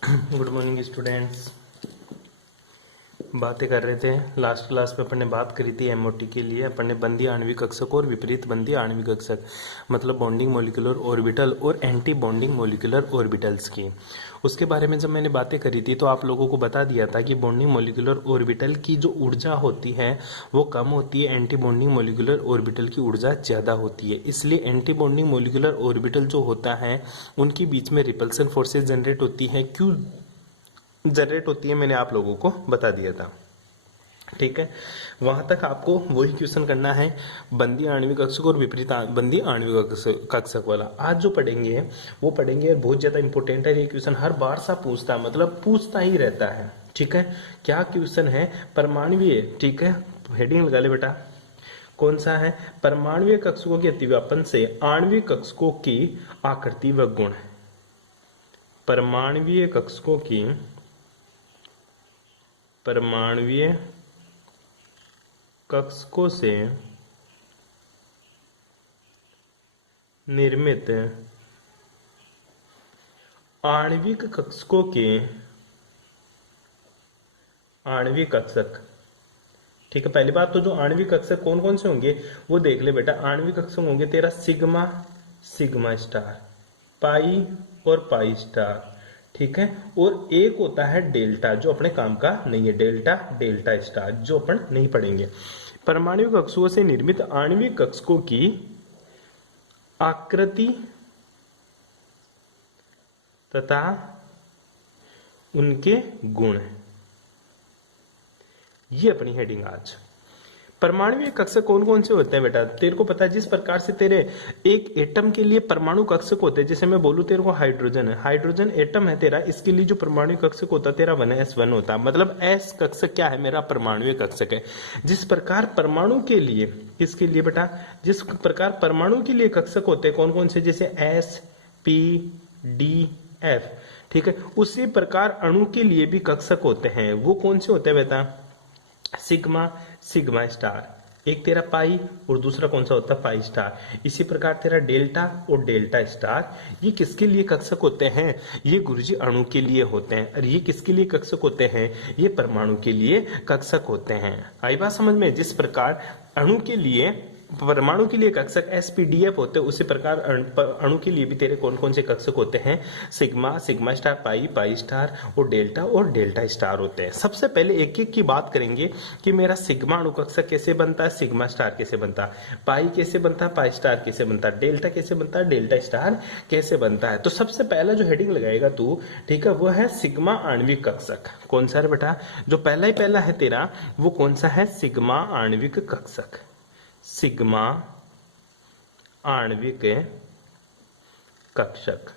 Good morning students. बातें कर रहे थे लास्ट क्लास में, अपन ने बात करी थी एमओटी के लिए। अपन ने बंदी आणविक कक्षक और विपरीत बंदी आणविक कक्षक मतलब बॉन्डिंग मोलिकुलर ऑर्बिटल और एंटी बॉन्डिंग मोलिकुलर ऑर्बिटल्स की, उसके बारे में जब मैंने बातें करी थी तो आप लोगों को बता दिया था कि बॉन्डिंग मोलिकुलर ऑर्बिटल की जो ऊर्जा होती है वो कम होती है, एंटी बॉन्डिंग मोलिकुलर ऑर्बिटल की ऊर्जा ज़्यादा होती है। इसलिए एंटी बॉन्डिंग मोलिकुलर ऑर्बिटल जो होता है उनके बीच में रिपल्सन फोर्सेज जनरेट होती है। क्यों जनरेट होती है मैंने आप लोगों को बता दिया था, ठीक है। वहां तक आपको वही क्वेश्चन करना है, बंदी आणविक कक्षक और विपरीत बंदी आणविक कक्षक वाला। आज जो पढ़ेंगे वो पढ़ेंगे, बहुत ज्यादा इंपॉर्टेंट है ये क्वेश्चन, हर बार सा पूछता है, मतलब पूछता ही रहता है, ठीक है। क्या क्वेश्चन है? परमाणुवीय, ठीक है, हेडिंग लगा ले बेटा। कौन सा है? परमाणुवीय कक्षकों के अतिव्यापन से आणविक कक्षकों की आकृति व गुण। परमाणुवीय कक्षकों की परमाणुवीय कक्षकों से निर्मित आणविक कक्षकों के आणविक कक्षक, ठीक है। पहली बात तो जो आणविक कक्षक कौन कौन से होंगे वो देख ले बेटा। आणविक कक्षक होंगे तेरा सिग्मा, सिग्मा स्टार, पाई और पाई स्टार, ठीक है। और एक होता है डेल्टा जो अपने काम का नहीं है, डेल्टा, डेल्टा स्टार जो अपन नहीं पढ़ेंगे। परमाणु कक्षकों से निर्मित आणविक कक्षकों की आकृति तथा उनके गुण, ये अपनी हेडिंग आज। परमाणुवीय कक्षक कौन कौन से होते हैं बेटा? तेरे को पता है, जिस प्रकार से तेरे एक एटम के लिए परमाणु कक्षक होते हैं, जैसे मैं बोलूं तेरे को हाइड्रोजन है, हाइड्रोजन एटम है तेरा, इसके लिए जो परमाणु कक्षक होता है तेरा 1s1 होता है, मतलब s कक्षक क्या है? मेरा परमाणुवीय कक्षक है। जिस प्रकार परमाणु के लिए, किसके लिए बेटा? जिस प्रकार परमाणु के लिए कक्षक होते हैं कौन कौन से, जैसे s, p, d, f, ठीक है, उसी प्रकार अणु के लिए भी कक्षक होते हैं। वो कौन से होते हैं बेटा? सिग्मा, सिग्मा स्टार, एक तेरा पाई और दूसरा कौन सा होता है? Pi star. इसी प्रकार तेरा डेल्टा और डेल्टा स्टार, ये किसके लिए कक्षक होते हैं? ये गुरुजी अणु के लिए होते हैं। और ये किसके लिए कक्षक होते हैं? ये परमाणु के लिए कक्षक होते हैं। आई बात समझ में? जिस प्रकार अणु के लिए, परमाणु के लिए कक्षक एसपीडीएफ होते हैं, उसी प्रकार अणु के लिए भी तेरे कौन कौन से कक्षक होते हैं? सिग्मा, सिग्मा स्टार, पाई, पाई स्टार और डेल्टा स्टार होते हैं। सबसे पहले एक एक की बात करेंगे कि मेरा सिग्मा अणु कक्षक कैसे बनता है, सिग्मा स्टार कैसे बनता है, पाई कैसे बनता है, पाई स्टार कैसे बनता है, डेल्टा कैसे बनता है, डेल्टा स्टार कैसे बनता है। तो सबसे पहला जो हेडिंग लगाएगा तू, ठीक है, वो है सिग्मा आणविक कक्षक। कौन सा है बेटा? जो पहला ही पहला है तेरा वो कौन सा है? सिग्मा आणविक कक्षक, सिग्मा आणविक कक्षक,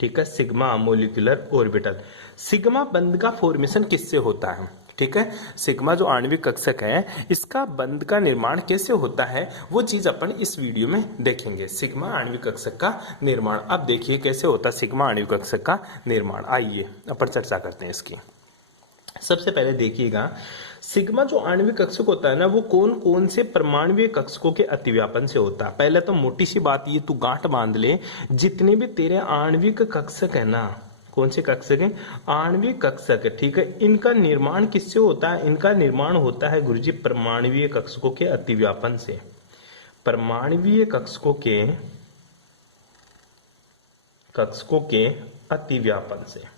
ठीक है। Sigma molecular orbital. सिग्मा बंध का फॉर्मेशन किससे होता है? ठीक है, सिग्मा जो आणविक कक्षक है इसका बंध का निर्माण कैसे होता है वो चीज अपन इस वीडियो में देखेंगे। सिग्मा आणविक कक्षक का निर्माण, अब देखिए कैसे होता है सिग्मा आणविक कक्षक का निर्माण। आइए अपन चर्चा करते हैं इसकी। सबसे पहले देखिएगा, सिग्मा जो आणविक कक्षक होता है ना, वो कौन कौन से परमाणुवीय कक्षकों के अतिव्यापन से होता है। पहले तो मोटी सी बात ये तू गांठ बांध ले, जितने भी तेरे आणविक कक्षक है ना, कौन से कक्षक है? आणविक कक्षक है, ठीक है। इनका निर्माण किससे होता है? इनका निर्माण होता है गुरुजी परमाणुवीय कक्षकों के अतिव्यापन से। परमाणुवीय कक्षकों के अतिव्यापन से,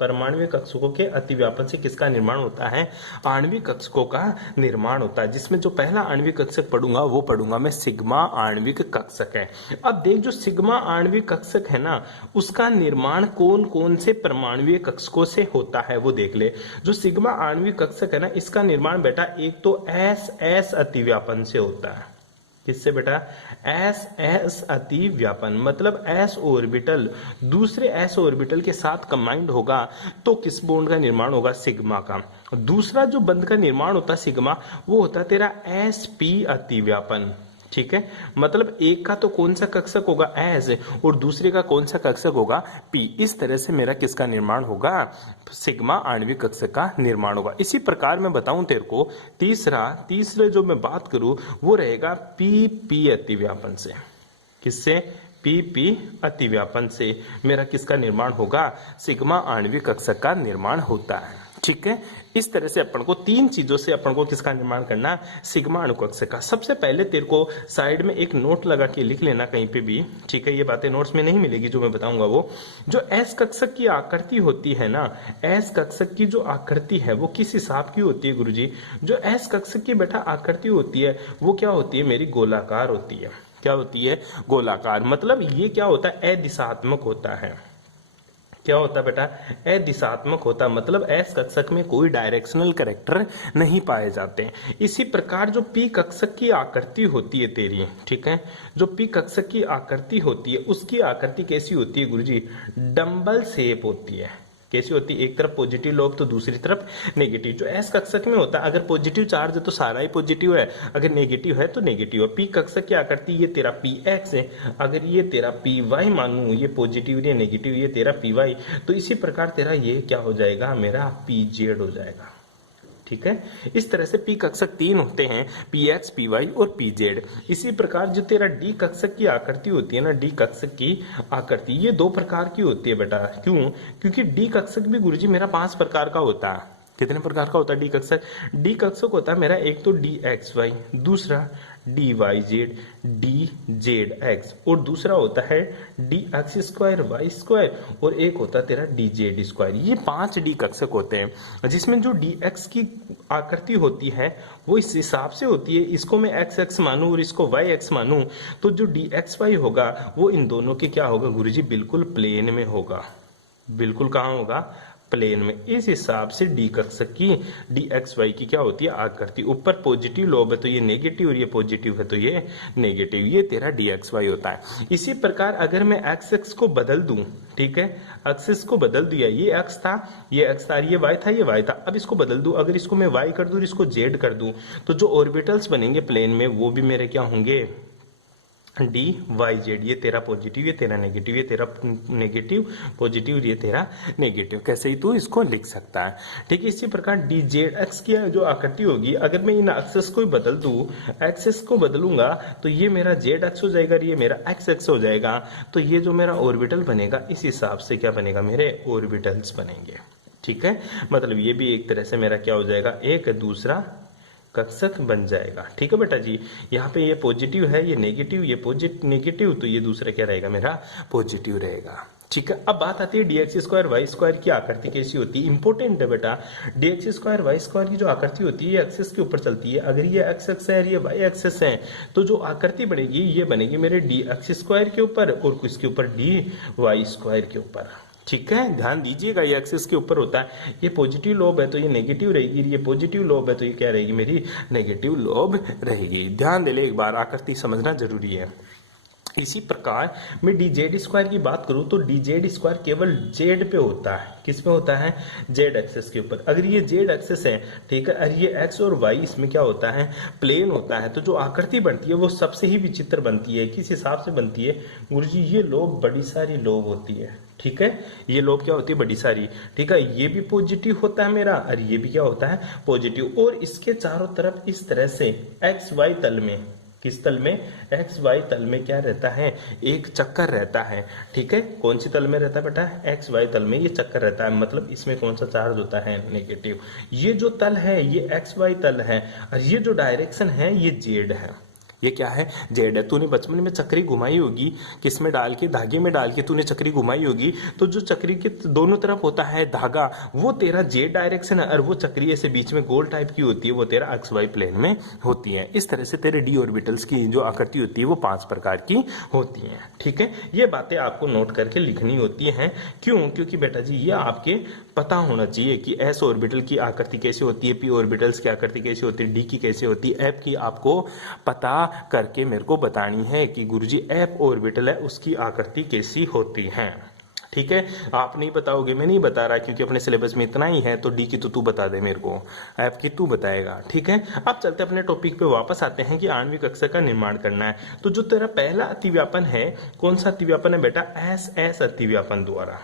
परमाणुवीय कक्षकों के अतिव्यापन से किसका निर्माण होता है? आणविक कक्षकों का निर्माण होता है। जिसमें जो पहला आणविक कक्षक पढ़ूंगा वो पढ़ूंगा मैं सिग्मा आणविक कक्षक है। अब देख, जो सिग्मा आणविक कक्षक है ना, उसका निर्माण कौन कौन से परमाणुवीय कक्षकों से होता है वो देख ले। जो सिग्मा आणविक कक्षक है ना, इसका निर्माण बेटा एक तो एस अतिव्यापन से होता है। किससे बेटा? एस अतिव्यापन, मतलब एस ऑर्बिटल दूसरे एस ऑर्बिटल के साथ कंबाइंड होगा तो किस बॉन्ड का निर्माण होगा? सिग्मा का। दूसरा जो बंध का निर्माण होता है सिग्मा, वो होता है तेरा एस पी अतिव्यापन, ठीक है। मतलब एक का तो कौन सा कक्षक होगा? एस, और दूसरे का कौन सा कक्षक होगा? पी। इस तरह से मेरा किसका निर्माण होगा? सिग्मा आणविक कक्षक का निर्माण होगा। इसी प्रकार मैं बताऊं तेरे को, तीसरा जो मैं बात करूं वो रहेगा पी अतिव्यापन से। किससे? पी अतिव्यापन से मेरा किसका निर्माण होगा, सिग्मा आणविक कक्षक का निर्माण होता है। ठीक है, इस तरह से अपन को तीन चीजों से अपन को किसका निर्माण करना है, सिग्मा अणु कक्षक का। सबसे पहले तेरे को साइड में एक नोट लगा के लिख लेना कहीं पे भी, ठीक है, ये बातें नोट्स में नहीं मिलेगी जो मैं बताऊंगा। वो जो एस कक्षक की आकृति होती है ना, एस कक्षक की जो आकृति है वो किस हिसाब की होती है गुरुजी, जो एस कक्षक की बेटा आकृति होती है वो क्या होती है मेरी, गोलाकार होती है। क्या होती है, गोलाकार। मतलब ये क्या होता है, अदिशात्मक होता है। क्या होता है बेटा, अदिशात्मक होता, मतलब एस कक्षक में कोई डायरेक्शनल कैरेक्टर नहीं पाए जाते। इसी प्रकार जो पी कक्षक की आकृति होती है तेरी, ठीक है, जो पी कक्षक की आकृति होती है उसकी आकृति कैसी होती है गुरुजी, डंबल शेप होती है। कैसी होती है, एक तरफ पॉजिटिव लोब तो दूसरी तरफ नेगेटिव। जो एस कक्षक में होता है, अगर पॉजिटिव चार्ज है तो सारा ही पॉजिटिव है, अगर नेगेटिव है तो नेगेटिव है। पी कक्षक की आकृति ये तेरा पी एक्स है, अगर ये तेरा पी वाई मानू, ये पॉजिटिव ये नेगेटिव, ये तेरा पी वाई, तो इसी प्रकार तेरा ये क्या हो जाएगा, मेरा पी जेड हो जाएगा। ठीक है, इस तरह से पी कक्षक तीन होते हैं, पी एक्स, पी वाई और पी जेड। इसी प्रकार जो तेरा डी कक्षक की आकृति होती है ना, डी कक्षक की आकृति ये दो प्रकार की होती है बेटा। क्यों, क्योंकि डी कक्षक भी गुरुजी मेरा 5 प्रकार का होता है। कितने प्रकार का होता है डी कक्षक, डी कक्षक होता है मेरा एक तो डी एक्स वाई, दूसरा d y z, d z x, और दूसरा होता है d x square y square, और एक होता है तेरा डी जेड स्क्वायर। ये 5 डी कक्षक होते हैं, जिसमें जो डी एक्स की आकृति होती है वो इस हिसाब से होती है, इसको मैं एक्स एक्स मानूं और इसको वाई एक्स मानूं, तो जो डी एक्स वाई होगा वो इन दोनों के क्या होगा गुरुजी, बिल्कुल प्लेन में होगा। बिल्कुल कहाँ होगा, प्लेन में। इस हिसाब से डी कक्षक की डी एक्स वाई की क्या होती है, आकृति। ऊपर पॉजिटिव लोब है तो ये नेगेटिव, और ये पॉजिटिव है तो ये नेगेटिव, ये तेरा डी एक्स वाई होता है। इसी प्रकार अगर मैं एक्स एक्स को बदल दूं, ठीक है, एक्सिस को बदल दिया, ये एक्स था, ये एक्स था, ये वाई था, ये वाई था, अब इसको बदल दूं, अगर इसको मैं वाई कर दूं, इसको जेड कर दूं, तो जो ऑर्बिटल्स बनेंगे प्लेन में वो भी मेरे क्या होंगे, डी वाई जेड। ये तेरा पॉजिटिव, ये तेरा नेगेटिव, ये तेरा नेगेटिव पॉजिटिव, ये तेरा नेगेटिव। कैसे ही तू इसको लिख सकता है। ठीक है, इसी प्रकार डी जेड एक्स की जो आकृति होगी, अगर मैं इन एक्सेस को बदल दूं, एक्सेस को बदलूंगा तो ये मेरा जेड एक्स हो जाएगा, ये मेरा एक्स एक्स हो जाएगा, तो ये जो मेरा ऑर्बिटल बनेगा इस हिसाब से क्या बनेगा, मेरे ऑर्बिटल्स बनेंगे। ठीक है, मतलब ये भी एक तरह से मेरा क्या हो जाएगा, एक दूसरा कक्षक बन जाएगा। ठीक है बेटा जी, यहाँ पे ये पॉजिटिव है, ये नेगेटिव, ये पॉजिटिव नेगेटिव, तो ये दूसरा क्या रहेगा, मेरा पॉजिटिव रहेगा। ठीक है, अब बात आती है d x square y square की आकृति कैसी होती है। इंपॉर्टेंट है बेटा, d x square y square की जो आकृति होती है ये एक्सिस के ऊपर चलती है। अगर ये एक्स एक्स है और ये वाई एक्सिस है तो जो आकृति बनेगी ये बनेगी मेरे डी एक्स स्क्वायर के ऊपर और किसके ऊपर, डी वाई स्क्वायर के ऊपर। ठीक है, ध्यान दीजिएगा, ये एक्सिस के ऊपर होता है, ये पॉजिटिव लोब है तो ये नेगेटिव रहेगी, ये पॉजिटिव लोब है तो ये क्या रहेगी, मेरी नेगेटिव लोब रहेगी। ध्यान दे ले, एक बार आकृति समझना जरूरी है। इसी प्रकार मैं डी जेड स्क्वायर की बात करूं तो डी जेड स्क्वायर केवल जेड पे होता है। किस पे होता है, जेड एक्सेस के ऊपर। अगर ये जेड एक्सेस है, ठीक है, और ये एक्स और वाई इसमें क्या होता है, प्लेन होता है, तो जो आकृति बनती है वो सबसे ही विचित्र बनती है। किस हिसाब से बनती है गुरुजी, ये लोब बड़ी सारी लोब होती है। ठीक है, ये लोब क्या होती है, बड़ी सारी। ठीक है, ये भी पॉजिटिव होता है मेरा और ये भी क्या होता है, पॉजिटिव, और इसके चारों तरफ इस तरह से एक्स वाई तल में, किस तल में, एक्स वाई तल में क्या रहता है, एक चक्कर रहता है। ठीक है, कौन सी तल में रहता है बेटा, एक्स वाई तल में ये चक्कर रहता है, मतलब इसमें कौन सा चार्ज होता है, नेगेटिव। ये जो तल है ये एक्स वाई तल है और ये जो डायरेक्शन है ये जेड है। ये क्या है, जेड है। तूने बचपन में चक्री घुमाई होगी, किस में डाल के, धागे में डाल के तूने चक्री घुमाई होगी, तो जो चक्री के दोनों तरफ होता है धागा वो तेरा जेड डायरेक्शन है और वो चक्री ऐसे बीच में गोल टाइप की होती है, वो तेरा एक्स वाई प्लेन में होती है। इस तरह से तेरे डी ऑर्बिटल्स की जो आकृति होती है वो 5 प्रकार की होती है। ठीक है, ये बातें आपको नोट करके लिखनी होती हैं। क्यों, क्योंकि बेटा जी ये आपके पता होना चाहिए कि एस ऑर्बिटल की आकृति कैसे होती है, पी ऑर्बिटल्स की आकृति कैसे होती है, डी की कैसे होती है, एफ की आपको पता करके मेरे को बतानी है कि गुरुजी एफ ऑर्बिटल है उसकी आकृति कैसी होती है। ठीक है, आप नहीं बताओगे, मैं नहीं बता रहा क्योंकि अपने सिलेबस में इतना ही है, तो डी की तो तू बता दे मेरे को, एफ की तू बताएगा। ठीक है, अब चलते अपने टॉपिक पे वापस आते हैं कि आणविक कक्षक का निर्माण करना है। तो जो तेरा पहला अतिव्यापन है, कौन सा अतिव्यापन है बेटा, एस एस अतिव्यापन द्वारा।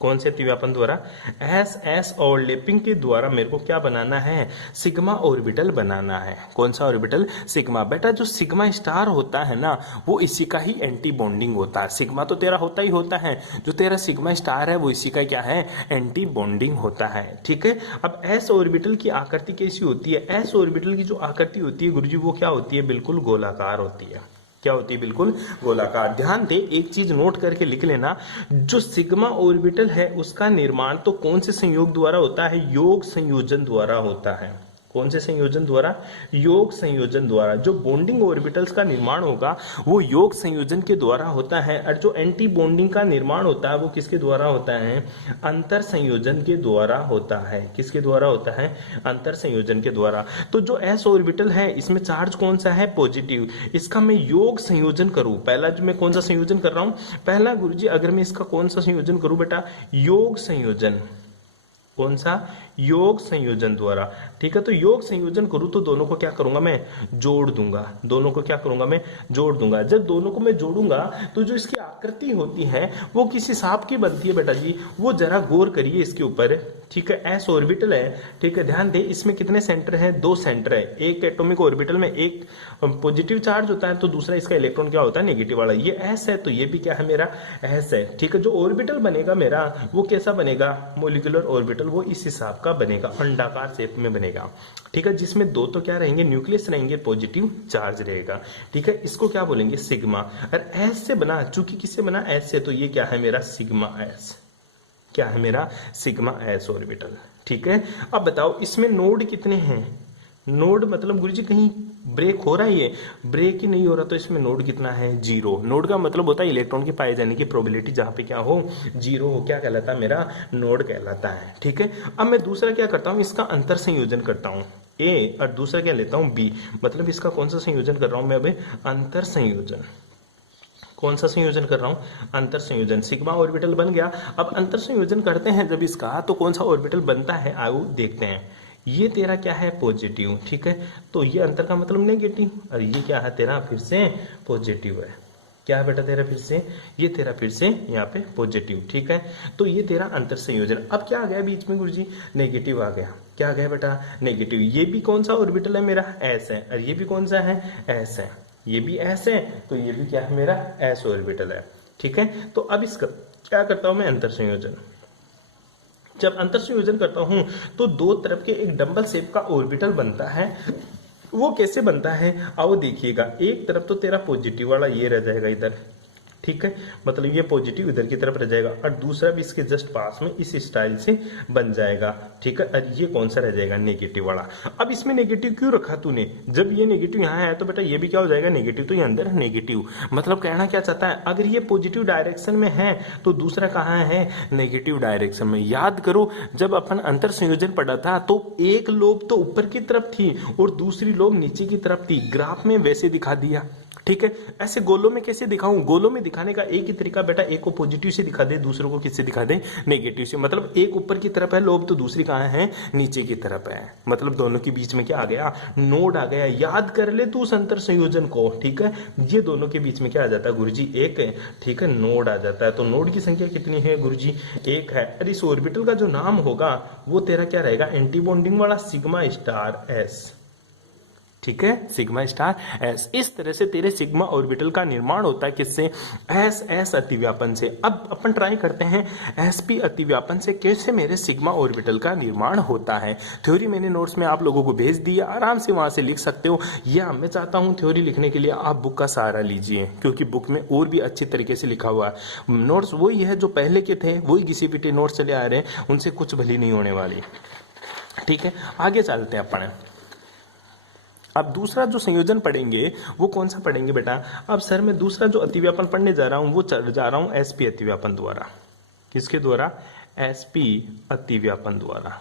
कौन से अतिव्यापन द्वारा? एस एस ओवरलैपिंग के द्वारा मेरे को क्या बनाना है? सिग्मा ऑर्बिटल बनाना है। कौन सा ऑर्बिटल? सिग्मा। बेटा जो सिग्मा स्टार होता है ना, वो इसी का ही एंटी बॉन्डिंग होता है। सिग्मा तो तेरा होता ही होता है, जो तेरा सिग्मा स्टार है वो इसी का क्या है? एंटी बॉन्डिंग होता है। ठीक है। अब एस ऑर्बिटल की आकृति कैसी होती है? एस ऑर्बिटल की जो आकृति होती है गुरुजी वो क्या होती है? बिल्कुल गोलाकार होती है। क्या होती है? बिल्कुल गोलाकार। ध्यान दे, एक चीज नोट करके लिख लेना, जो सिग्मा ऑर्बिटल है उसका निर्माण तो कौन से संयोग द्वारा होता है? योग संयोजन द्वारा होता है। कौन से संयोजन द्वारा? योग संयोजन द्वारा। जो बॉन्डिंग ऑर्बिटल्स का निर्माण होगा वो योग संयोजन के द्वारा होता है, और जो एंटी बॉन्डिंग का निर्माण होता है वो किसके द्वारा होता है? अंतर संयोजन के द्वारा होता है। किसके द्वारा होता है? अंतर संयोजन के द्वारा। तो जो एस ऑर्बिटल है इसमें चार्ज कौन सा है? पॉजिटिव। इसका मैं योग संयोजन करूं, पहला जो मैं कौन सा संयोजन कर रहा हूं? पहला गुरुजी अगर मैं इसका कौन सा संयोजन करूं बेटा? योग संयोजन। कौन सा? योग संयोजन द्वारा। ठीक है। तो योग संयोजन करूं तो दोनों को क्या करूंगा? मैं जोड़ दूंगा। दोनों को क्या करूंगा? मैं जोड़ दूंगा। जब दोनों को मैं जोड़ूंगा तो जो इसकी आकृति होती है वो किस हिसाब की बनती है बेटा जी? वो जरा गौर करिए इसके ऊपर। ठीक है। एस ऑर्बिटल है। ठीक है। ध्यान दे, इसमें कितने सेंटर है? 2 सेंटर है। एक एटॉमिक ऑर्बिटल में एक पॉजिटिव चार्ज होता है तो दूसरा इसका इलेक्ट्रॉन क्या होता है? नेगेटिव वाला। ये एस है तो ये भी क्या है? मेरा एस है। ठीक है। जो ऑर्बिटल बनेगा मेरा वो कैसा बनेगा? Molecular orbital. वो इस हिसाब का बनेगा, अंडाकार शेप में बनेगा। ठीक है। जिसमें 2 तो क्या रहेंगे? न्यूक्लियस रहेंगे, पॉजिटिव चार्ज रहेगा। ठीक है। इसको क्या बोलेंगे? सिग्मा। और एस से बना, चूंकि किससे बना? एस से, तो ये क्या है? मेरा सिग्मा एस। क्या है? मेरा सिग्मा एस ऑर्बिटल। ठीक है। अब बताओ इसमें नोड कितने हैं? नोड मतलब गुरुजी कहीं ब्रेक हो रहा है? ये ब्रेक ही नहीं हो रहा तो इसमें नोड कितना है? 0। नोड का मतलब होता है इलेक्ट्रॉन के पाए जाने की प्रोबेबिलिटी, जहां पे क्या हो? 0 हो। क्या कहलाता है? मेरा नोड कहलाता है। ठीक है। अब मैं दूसरा क्या करता हूं? इसका अंतर संयोजन करता हूं, ए, और दूसरा क्या लेता हूं? बी। मतलब इसका कौन सा संयोजन कर रहा हूं मैं? अभी अंतर संयोजन। कौन सा संयोजन कर रहा हूं? अंतर संयोजन। सिग्मा ऑर्बिटल बन गया। अब अंतर संयोजन करते हैं जब इसका, तो कौन सा ऑर्बिटल बनता है? आओ देखते हैं। ये तेरा क्या है? पॉजिटिव। ठीक है। तो ये अंतर का मतलब नेगेटिव, और ये क्या है तेरा? फिर से पॉजिटिव है। क्या है बेटा तेरा? फिर से ये तेरा फिर से यहाँ पे पॉजिटिव। ठीक है। तो ये तेरा अंतर संयोजन। अब क्या आ गया बीच में गुरुजी? नेगेटिव आ गया। क्या आ गया बेटा? नेगेटिव। ये भी कौन सा ऑर्बिटल है? मेरा एस है। और ये भी कौन सा है? एस है। ये भी एस है तो ये भी क्या है? मेरा एस ऑर्बिटल है। ठीक है। तो अब इसका क्या करता हूं मैं? अंतर संयोजन। जब अंतर संयोजन करता हूं तो 2 तरफ के एक डंबल शेप का ऑर्बिटल बनता है। वो कैसे बनता है? आओ देखिएगा। एक तरफ तो तेरा पॉजिटिव वाला ये रह जाएगा इधर। ठीक है। मतलब ये पॉजिटिव इधर की तरफ रह जाएगा, और दूसरा भी इसके जस्ट पास में इस स्टाइल से बन जाएगा। ठीक है। और ये कौन सा रह जाएगा? नेगेटिव वाला। अब इसमें नेगेटिव क्यों रखा तूने? जब ये नेगेटिव यहाँ है तो बेटा ये भी क्या हो जाएगा? नेगेटिव। तो ये अंदर नेगेटिव। मतलब कहना क्या चाहता है? अगर ये पॉजिटिव डायरेक्शन में है तो दूसरा कहाँ है? नेगेटिव डायरेक्शन में। याद करो जब अपन अंतर संयोजन पढ़ा था तो एक लोब तो ऊपर की तरफ थी और दूसरी लोब नीचे की तरफ थी। ग्राफ में वैसे दिखा दिया। ठीक है। ऐसे गोलों में कैसे दिखाऊं? गोलों में दिखाने का एक ही तरीका बेटा, एक को पॉजिटिव से दिखा दे, दूसरों को किससे दिखा दे? नेगेटिव से। मतलब एक ऊपर की तरफ है लोब तो दूसरी कहाँ है? नीचे की तरफ है। मतलब दोनों के बीच में क्या आ गया? नोड आ गया। याद कर ले तू उस अंतर संयोजन को। ठीक है। ये दोनों के बीच में क्या आ जाता है गुरुजी? एक। ठीक है। नोड आ जाता है। तो नोड की संख्या कितनी है गुरुजी? 1 है। और इस ऑर्बिटल का जो नाम होगा वो तेरा क्या रहेगा? एंटी बॉन्डिंग वाला सिग्मा स्टार एस। ठीक है। Sigma star S. इस तरह से तेरे सिग्मा ऑर्बिटल का निर्माण होता है। किससे? एस एस अतिव्यापन से। अब अपन ट्राई करते हैं एसपी अतिव्यापन से कैसे मेरे सिग्मा ऑर्बिटल का निर्माण होता है। थ्योरी मैंने नोट्स में आप लोगों को भेज दिया, आराम से वहां से लिख सकते हो, या मैं चाहता हूं थ्योरी लिखने के लिए आप बुक का सहारा लीजिए, क्योंकि बुक में और भी अच्छी तरीके से लिखा हुआ है। नोट्स वही है जो पहले के थे, वही घिसी पिटी नोट्स चले आ रहे हैं, उनसे कुछ भली नहीं होने वाली। ठीक है। आगे चलते हैं अपन। अब दूसरा जो संयोजन पढ़ेंगे वो कौन सा पढ़ेंगे बेटा? अब सर मैं दूसरा जो अतिव्यापन पढ़ने जा रहा हूं वो जा रहा हूं एसपी अतिव्यापन द्वारा। किसके द्वारा? एसपी अतिव्यापन द्वारा।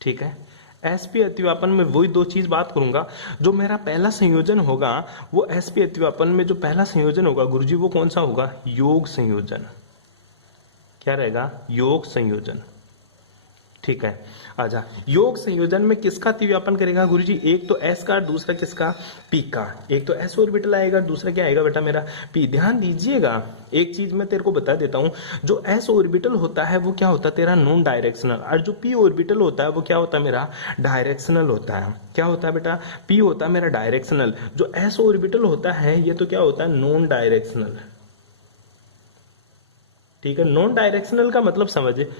ठीक है। एसपी अतिव्यापन में वही 2 चीज बात करूंगा। जो मेरा पहला संयोजन होगा वो एसपी अतिव्यापन में जो पहला संयोजन होगा गुरुजी वो कौन सा होगा? योग संयोजन। क्या रहेगा? योग संयोजन। ठीक है। आजा, योग संयोजन में किसका अतिव्यापन करेगा गुरुजी? एक तो एस का, दूसरा किसका? पी का। एक तो एस ऑर्बिटल आएगा, दूसरा क्या आएगा बेटा मेरा? पी। ध्यान दीजिएगा, एक चीज मैं तेरे को बता देता हूं, जो एस ऑर्बिटल होता है वो क्या होता है तेरा? Non directional. और जो पी ऑर्बिटल होता है वो क्या होता है मेरा? डायरेक्शनल होता है। क्या होता है बेटा? पी होता है मेरा डायरेक्शनल। जो एस ऑर्बिटल होता है ये तो क्या होता है? Non directional. ठीक है, नॉन डायरेक्शनल का मतलब समझे,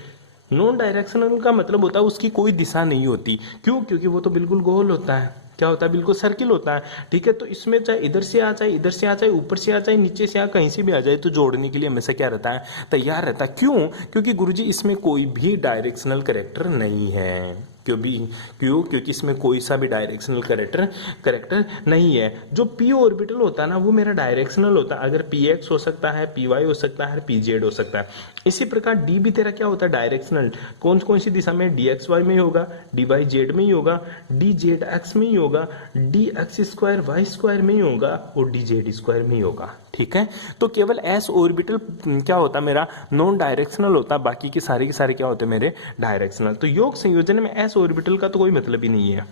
नॉन डायरेक्शनल का मतलब होता है उसकी कोई दिशा नहीं होती। क्यों? क्योंकि वो तो बिल्कुल गोल होता है। क्या होता है? बिल्कुल सर्किल होता है। ठीक है, तो इसमें चाहे इधर से आ जाए, इधर से आ जाए, ऊपर से आ जाए, नीचे से आ, कहीं से भी आ जाए, तो जोड़ने के लिए हमेशा क्या रहता है? तैयार रहता है। क्यों? क्योंकि गुरुजी इसमें कोई भी डायरेक्शनल कैरेक्टर नहीं है। क्योंकि इसमें कोई सा भी डायरेक्शनल करेक्टर नहीं है। जो पी ऑर्बिटल होता है ना वो मेरा डायरेक्शनल होता है। अगर पी एक्स हो सकता है, पी वाई हो सकता है, पी जेड हो सकता है। इसी प्रकार डी भी तेरा क्या होता है? डायरेक्शनल। कौन कौन सी दिशा में? डी एक्स वाई में ही होगा, डी वाई जेड में ही होगा, डी जेड एक्स में ही होगा, d x square y square में ही होगा और डी जेड स्क्वायर में ही होगा। ठीक है, तो केवल एस ऑर्बिटल क्या होता है मेरा? नॉन डायरेक्शनल होता है, बाकी के सारे क्या होते हैं मेरे? डायरेक्शनल। तो योग संयोजन में एस ऑर्बिटल का तो कोई मतलब ही नहीं है।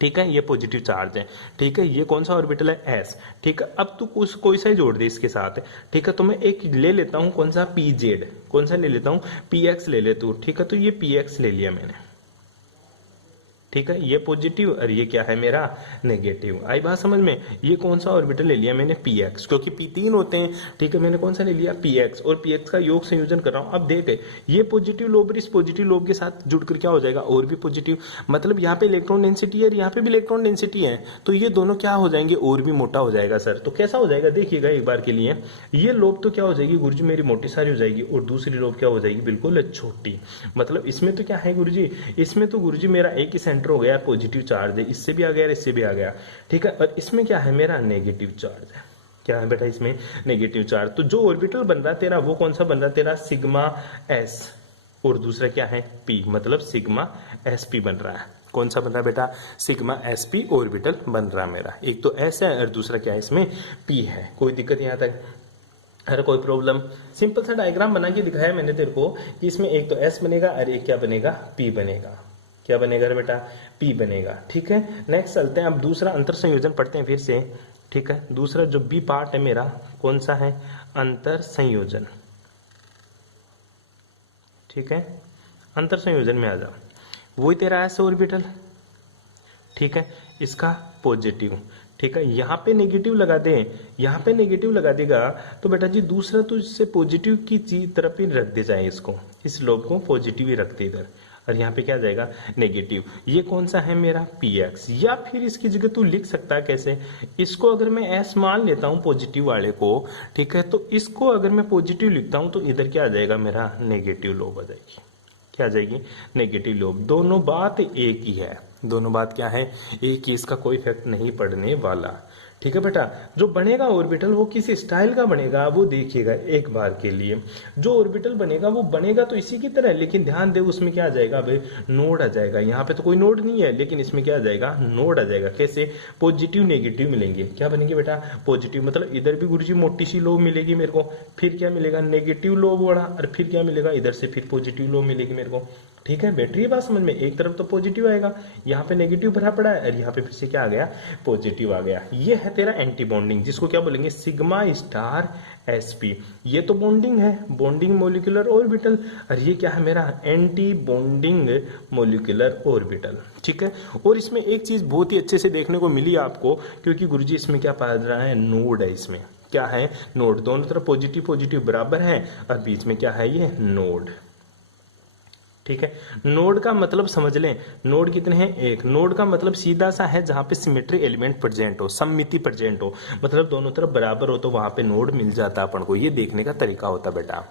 ठीक है, ये पॉजिटिव चार्ज है। ठीक है, ये कौन सा ऑर्बिटल है? एस। ठीक है, अब तू कोई सा ही जोड़ दे इसके साथ। ठीक है, तो मैं एक ले लेता हूं, कौन सा? P Z. कौन सा ले लेता हूं? पी एक्स ले ले तू। ठीक है, तो ये पी एक्स ले लिया मैंने। ठीक है, ये पॉजिटिव और ये क्या है मेरा? नेगेटिव। आई बात समझ में? ये कौन सा ऑर्बिटल ले लिया मैंने? पी एक्स, क्योंकि पी तीन होते हैं। ठीक है, मैंने कौन सा ले लिया? पी एक्स, और पी एक्स का योग संयोजन कर रहा हूं। अब देख, ये पॉजिटिव लोब इस पॉजिटिव लोब के साथ जुड़कर क्या हो जाएगा? और भी पॉजिटिव। मतलब यहाँ पे इलेक्ट्रॉन डेंसिटी है और यहाँ पे भी इलेक्ट्रॉन डेंसिटी है, तो ये दोनों क्या हो जाएंगे? और भी मोटा हो जाएगा सर। तो कैसा हो जाएगा देखिएगा एक बार के लिए। ये लोब तो क्या हो जाएगी गुरुजी मेरी? मोटी सारी हो जाएगी, और दूसरी लोब क्या हो जाएगी? बिल्कुल छोटी। मतलब इसमें तो क्या है गुरुजी? इसमें तो गुरुजी मेरा एक ही सेंटर हो गया, पॉजिटिव चार्ज है, इससे भी आ गया, इससे भी आ गया। ठीक है, और इसमें क्या है मेरा? नेगेटिव चार्ज है। क्या है बेटा इसमें? Negative charge. तो जो ऑर्बिटल बन रहा है तेरा वो कौन सा बन रहा है तेरा? सिग्मा एस, और दूसरा क्या है? पी, मतलब सिग्मा एस पी बन रहा है। कौन सा बन रहा है बेटा? सिग्मा एस पी ऑर्बिटल बन रहा है मेरा। एक तो एस है और दूसरा क्या है इसमें? पी है। कोई दिक्कत यहां तक? अरे कोई प्रॉब्लम? सिंपल सा डायग्राम बना के दिखाया मैंने तेरे को कि इसमें एक तो एस बनेगा और एक क्या बनेगा? पी बनेगा। क्या बनेगा रे बेटा? पी बनेगा। ठीक है, नेक्स्ट चलते हैं। अब दूसरा अंतर संयोजन पढ़ते हैं फिर से। ठीक है, दूसरा जो बी पार्ट है मेरा कौन सा है? अंतर संयोजन। ठीक है, अंतर संयोजन में आ जा। वही तेरा एस ऑर्बिटल। ठीक है, इसका पॉजिटिव। ठीक है, यहाँ पे नेगेटिव लगा दे, यहाँ पे नेगेटिव लगा देगा तो बेटा जी दूसरा तो इससे पॉजिटिव की तरफ ही रख दे जाए, इसको, इस लोब को पॉजिटिव ही रख दे इधर, और यहाँ पे क्या जाएगा? नेगेटिव। ये कौन सा है मेरा? P x. या फिर इसकी जगह तू लिख सकता है कैसे? इसको अगर मैं एस मान लेता हूँ पॉजिटिव वाले को, ठीक है, तो इसको अगर मैं पॉजिटिव लिखता हूँ तो इधर क्या आ जाएगा मेरा? नेगेटिव लोब आ जाएगी। क्या आ जाएगी? Negative lobe. दोनों बात एक ही है, दोनों बात क्या है? एक ही, इसका कोई इफेक्ट नहीं पड़ने वाला। ठीक है बेटा, जो बनेगा ऑर्बिटल वो किस स्टाइल का बनेगा वो देखिएगा एक बार के लिए। जो ऑर्बिटल बनेगा वो बनेगा तो इसी की तरह, लेकिन ध्यान दे उसमें क्या आ जाएगा भाई? नोड आ जाएगा। यहाँ पे तो कोई नोड नहीं है, लेकिन इसमें क्या आ जाएगा? नोड आ जाएगा। कैसे? पॉजिटिव नेगेटिव मिलेंगे। क्या बनेंगे बेटा? पॉजिटिव। मतलब इधर भी गुरुजी मोटी सी लोब मिलेगी मेरे को, फिर क्या मिलेगा? नेगेटिव लोब वाला, और फिर क्या मिलेगा? इधर से फिर पॉजिटिव लोब मिलेगी मेरे को। ठीक है, बैटरी है बात समझ में? एक तरफ तो पॉजिटिव आएगा, यहाँ पे नेगेटिव भरा पड़ा है, और यहाँ पे फिर से क्या आ गया? पॉजिटिव आ गया। ये है तेरा एंटी बॉन्डिंग, जिसको क्या बोलेंगे? Sigma star SP. ये तो बॉन्डिंग है, बॉन्डिंग मोलिकुलर ऑर्बिटल, और ये क्या है मेरा? Anti bonding molecular orbital. ठीक है, और इसमें एक चीज बहुत ही अच्छे से देखने को मिली आपको, क्योंकि गुरुजी इसमें क्या पा रहा है? नोड है इसमें। क्या है? नोड। दोनों तरफ पॉजिटिव पॉजिटिव बराबर है, और बीच में क्या है? ये नोड। ठीक है, नोड का मतलब समझ लें, नोड कितने हैं? एक। नोड का मतलब सीधा सा है जहां पे सिमेट्री एलिमेंट प्रेजेंट हो, सममिति प्रेजेंट हो, मतलब दोनों तरफ बराबर हो, तो वहां पे नोड मिल जाता अपन को। ये देखने का तरीका होता बेटा,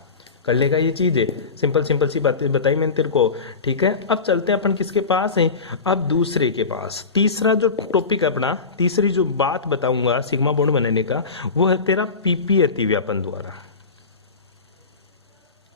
कर लेगा ये चीज है। सिंपल सिंपल सी बातें बताई मैंने तेरे को। ठीक है, अब चलते हैं अपन किसके पास है? अब दूसरे के पास। तीसरा जो टॉपिक अपना, तीसरी जो बात बताऊंगा सिग्मा बॉन्ड बनाने का, वो है तेरा पीपी अतिव्यापन द्वारा।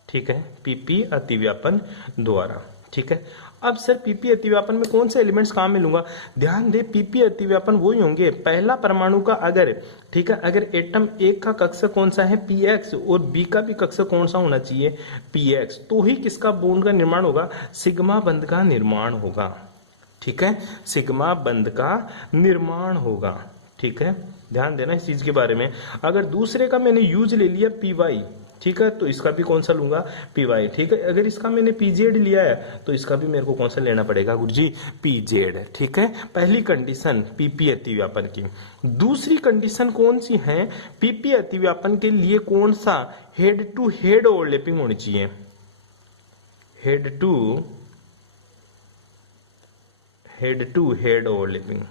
ठीक है, पीपी अतिव्यापन द्वारा। ठीक है, अब सर पीपी अतिव्यापन में कौन से एलिमेंट्स कहाँ मिलूंगा? ध्यान दे, पीपी अतिव्यापन वही होंगे, पहला परमाणु का अगर, ठीक है, अगर एटम एक का कक्षक कौन सा है px और बी का भी कक्षक कौन सा होना चाहिए px, तो ही किसका बॉन्ड का निर्माण होगा? सिग्मा बंध का निर्माण होगा। ठीक है, सिग्मा बंध का निर्माण होगा। ठीक है, ध्यान देना इस चीज के बारे में। अगर दूसरे का मैंने यूज ले लिया पी वाई, ठीक है, तो इसका भी कौन सा लूंगा? P y. ठीक है, अगर इसका मैंने पीजेड लिया है तो इसका भी मेरे को कौन सा लेना पड़ेगा गुरुजी? पीजेड। ठीक है, पहली कंडीशन पीपी अतिव्यापन की। दूसरी कंडीशन कौन सी है? पीपी अतिव्यापन के लिए कौन सा? हेड टू हेड ओवरलैपिंग होनी चाहिए। हेड टू हेड ओवरलैपिंग,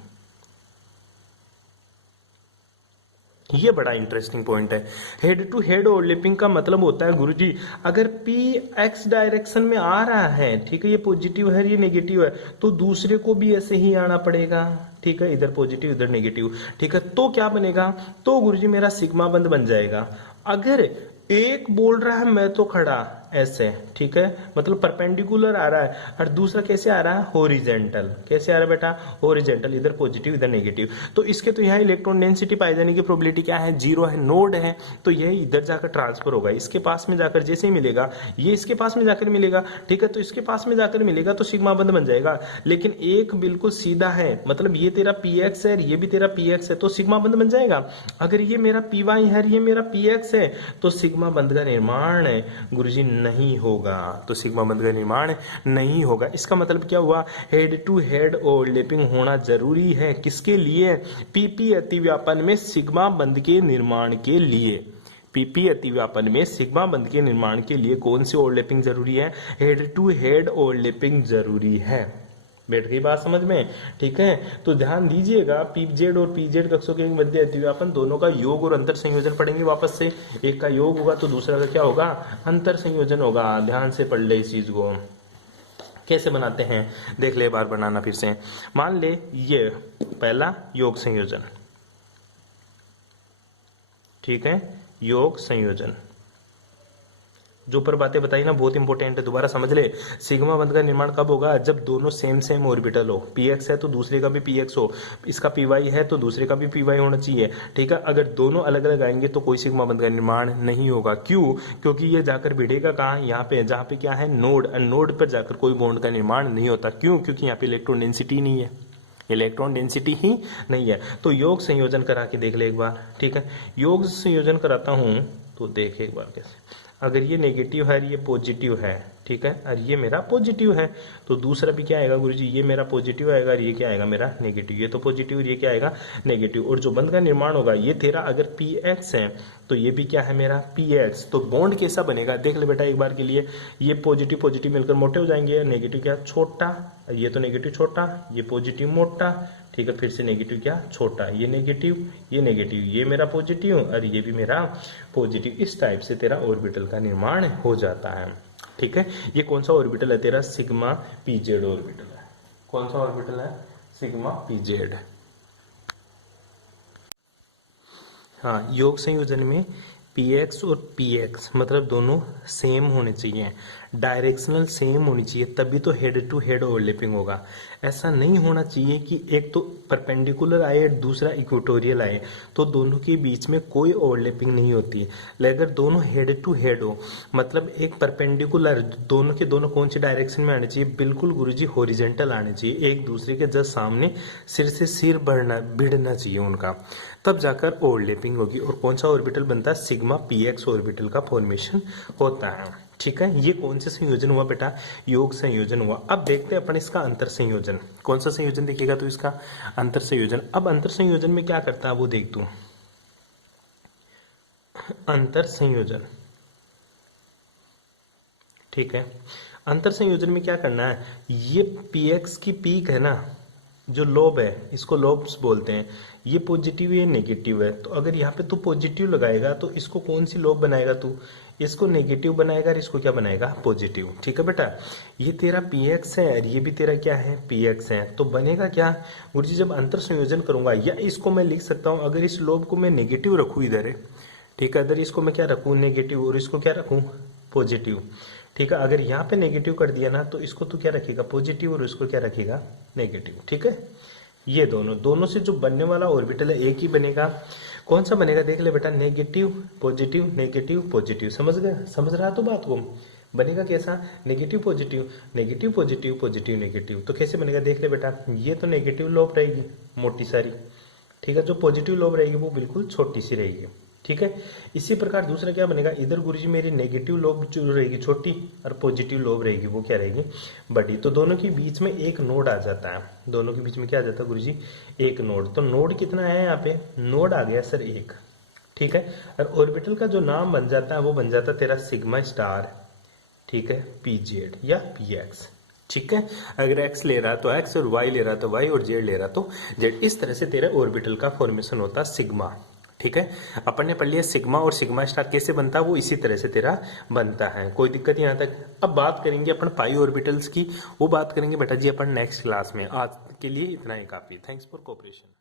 ये बड़ा इंटरेस्टिंग पॉइंट है। हेड टू हेड ओवरलैपिंग का मतलब होता है गुरुजी, अगर पी एक्स डायरेक्शन में आ रहा है, ठीक है, ये पॉजिटिव है, ये नेगेटिव है, तो दूसरे को भी ऐसे ही आना पड़ेगा। ठीक है, इधर पॉजिटिव इधर नेगेटिव। ठीक है, तो क्या बनेगा? तो गुरुजी मेरा सिग्मा बंध बन जाएगा। अगर एक बोल रहा है मैं तो खड़ा ऐसे, ठीक है, मतलब परपेंडिकुलर आ रहा है, और दूसरा कैसे आ रहा है? हॉरिजेंटल। कैसे आ रहा है बेटा? हॉरिजेंटल, इधर पॉजिटिव इधर नेगेटिव। तो इसके तो यहाँ इलेक्ट्रॉन डेंसिटी पाई जाने की प्रोबेबिलिटी क्या है? 0 है, नोड है, तो यह इधर जाकर ट्रांसफर होगा, इसके पास में जाकर जैसे ही मिलेगा, ये इसके पास में जाकर मिलेगा। ठीक है, तो इसके पास में जाकर मिलेगा तो सिग्मा बंध बन जाएगा। लेकिन एक बिल्कुल सीधा है, मतलब ये तेरा पी एक्स है, ये भी तेरा पी एक्स है, तो सिग्मा बंध बन जाएगा। अगर ये मेरा पी वाई है, ये मेरा पी एक्स है, तो सिग्मा बंध का निर्माण गुरुजी नहीं होगा। तो सिग्मा बंध का निर्माण नहीं होगा। इसका मतलब क्या हुआ? हेड टू हेड ओवरलैपिंग होना जरूरी है। किसके लिए? पीपी अतिव्यापन में सिग्मा बंध के निर्माण के लिए। पीपी अतिव्यापन में सिग्मा बंध के निर्माण के लिए कौन सी ओवरलैपिंग जरूरी है? हेड टू हेड ओवरलैपिंग जरूरी है। बैठ गई बात समझ में? ठीक है, तो ध्यान दीजिएगा, पीजेड और पीजेड कक्षों के मध्य अतिव्यापन दोनों का योग और अंतर संयोजन पढ़ेंगे वापस से। एक का योग होगा तो दूसरा का क्या होगा? अंतर संयोजन होगा। ध्यान से पढ़ ले इस चीज को। कैसे बनाते हैं देख ले, बार बनाना फिर से। मान ले ये पहला योग संयोजन, ठीक है, योग संयोजन। जो ऊपर बातें बताई ना बहुत इंपॉर्टेंट है, दोबारा समझ ले। सिग्मा बंध का निर्माण कब होगा? जब दोनों सेम ऑर्बिटल हो, पीएक्स है तो दूसरे का भी पीएक्स हो, इसका पीवाई है तो दूसरे का भी पीवाई होना चाहिए। ठीक है, अगर दोनों अलग अलग आएंगे तो कोई सिग्मा बंध का निर्माण नहीं होगा। क्यों? क्योंकि ये जाकर भिड़ेगा कहाँ? यहाँ पे, जहाँ पे क्या है? नोड। नोड पर जाकर कोई बॉन्ड का निर्माण नहीं होता। क्यों? क्योंकि यहाँ पे इलेक्ट्रॉन डेंसिटी नहीं है, इलेक्ट्रॉन डेंसिटी ही नहीं है। तो योग संयोजन करा के देख ले एक बार। ठीक है, योग संयोजन कराता हूं तो देख एक बार कैसे। अगर ये नेगेटिव है, ये पॉजिटिव है, ठीक है, और ये मेरा पॉजिटिव है, तो दूसरा भी क्या आएगा गुरुजी? ये मेरा पॉजिटिव आएगा और ये क्या आएगा? मेरा नेगेटिव। ये तो पॉजिटिव और ये क्या आएगा? नेगेटिव। और जो बंध का निर्माण होगा, ये तेरा अगर पी एक्स है तो ये भी क्या है? मेरा पी एक्स। तो बॉन्ड कैसा बनेगा देख ले बेटा एक बार के लिए। ये पॉजिटिव पॉजिटिव मिलकर मोटे हो जाएंगे, नेगेटिव क्या? छोटा। ये तो नेगेटिव छोटा, ये पॉजिटिव मोटा। ठीक है, फिर से नेगेटिव क्या? छोटा। ये नेगेटिव, ये मेरा पॉजिटिव और ये भी मेरा पॉजिटिव। इस टाइप से तेरा ऑर्बिटल का निर्माण हो जाता है। ठीक है, ये कौन सा ऑर्बिटल है तेरा? सिग्मा पीजेड ऑर्बिटल है। कौन सा ऑर्बिटल है? Sigma PZ. हाँ, योग संयोजन में px और px मतलब दोनों सेम होने चाहिए, डायरेक्शनल सेम होनी चाहिए, तभी तो हेड टू हेड ओवरलैपिंग होगा। ऐसा नहीं होना चाहिए कि एक तो परपेंडिकुलर आए दूसरा इक्वेटोरियल आए, तो दोनों के बीच में कोई ओवरलैपिंग नहीं होती। अगर दोनों हेड टू हेड हो, मतलब एक परपेंडिकुलर, दोनों के दोनों कौन सी डायरेक्शन में आने चाहिए? बिल्कुल गुरुजी हॉरिजेंटल आने चाहिए, एक दूसरे के जस्ट सामने सिर से सिर भिड़ना चाहिए उनका, तब जाकर ओवरलैपिंग होगी। और कौन सा ऑर्बिटल बनता है? सिग्मा px ऑर्बिटल का फॉर्मेशन होता है। ठीक है, ये कौन सा संयोजन हुआ बेटा? योग संयोजन हुआ। अब देखते हैं अपन इसका अंतर संयोजन। कौन सा संयोजन देखिएगा तो इसका अंतर संयोजन। अब अंतर संयोजन में क्या करता है वो देख तू। अंतर संयोजन, ठीक है, अंतर संयोजन में क्या करना है? ये px की पीक है ना, जो लोब है, इसको लोब्स बोलते हैं, ये पॉजिटिव है नेगेटिव है। तो अगर यहाँ पे तू पॉजिटिव लगाएगा तो इसको कौन सी लोब बनाएगा तू? इसको नेगेटिव बनाएगा और इसको क्या बनाएगा? पॉजिटिव। ठीक है बेटा, ये तेरा px है और ये भी तेरा क्या है? px है। तो बनेगा क्या गुरुजी? जब अंतर संयोजन करूंगा, या इसको मैं लिख सकता हूँ, अगर इस लोब को मैं नेगेटिव रखू इधर है, ठीक है, अगर इसको मैं क्या रखू? नेगेटिव, और इसको क्या रखू? पॉजिटिव। ठीक है। अगर यहाँ पे नेगेटिव कर दिया ना तो इसको तू क्या रखेगा, पॉजिटिव, और इसको क्या रखेगा, नेगेटिव। ठीक है। ये दोनों से जो बनने वाला ऑर्बिटल है एक ही बनेगा। कौन सा बनेगा देख ले बेटा, नेगेटिव पॉजिटिव नेगेटिव पॉजिटिव। समझ गया, समझ रहा तो बात को। बनेगा कैसा, negative positive negative positive positive negative. तो कैसे बनेगा देख ले बेटा, ये तो नेगेटिव लोब रहेगी मोटी सारी, ठीक है। जो पॉजिटिव लोब रहेगी वो बिल्कुल छोटी सी रहेगी, ठीक है। इसी प्रकार दूसरा क्या बनेगा, इधर गुरुजी मेरी नेगेटिव लोब जो रहेगी छोटी और पॉजिटिव लोब रहेगी वो क्या रहेगी, बड़ी। तो दोनों के बीच में एक नोड आ जाता है, दोनों के बीच में क्या आ जाता है गुरुजी, एक नोड। तो नोड कितना है यहाँ पे, नोड आ गया सर एक, ठीक है। और ऑर्बिटल का जो नाम बन जाता है वो बन जाता है तेरा सिग्मा स्टार, ठीक है, पीजेड या पीएक्स, ठीक है। अगर एक्स ले रहा तो एक्स, और वाई ले रहा तो वाई, और जेड ले रहा तो जेड। इस तरह से तेरा ऑर्बिटल का फॉर्मेशन होता है सिग्मा, ठीक है। अपन ने पढ़ लिया सिग्मा और सिग्मा स्टार कैसे बनता है, वो इसी तरह से तेरा बनता है। कोई दिक्कत यहाँ तक। अब बात करेंगे अपन पाई ऑर्बिटल्स की, वो बात करेंगे बेटा जी अपन नेक्स्ट क्लास में। आज के लिए इतना ही काफी। Thanks for cooperation.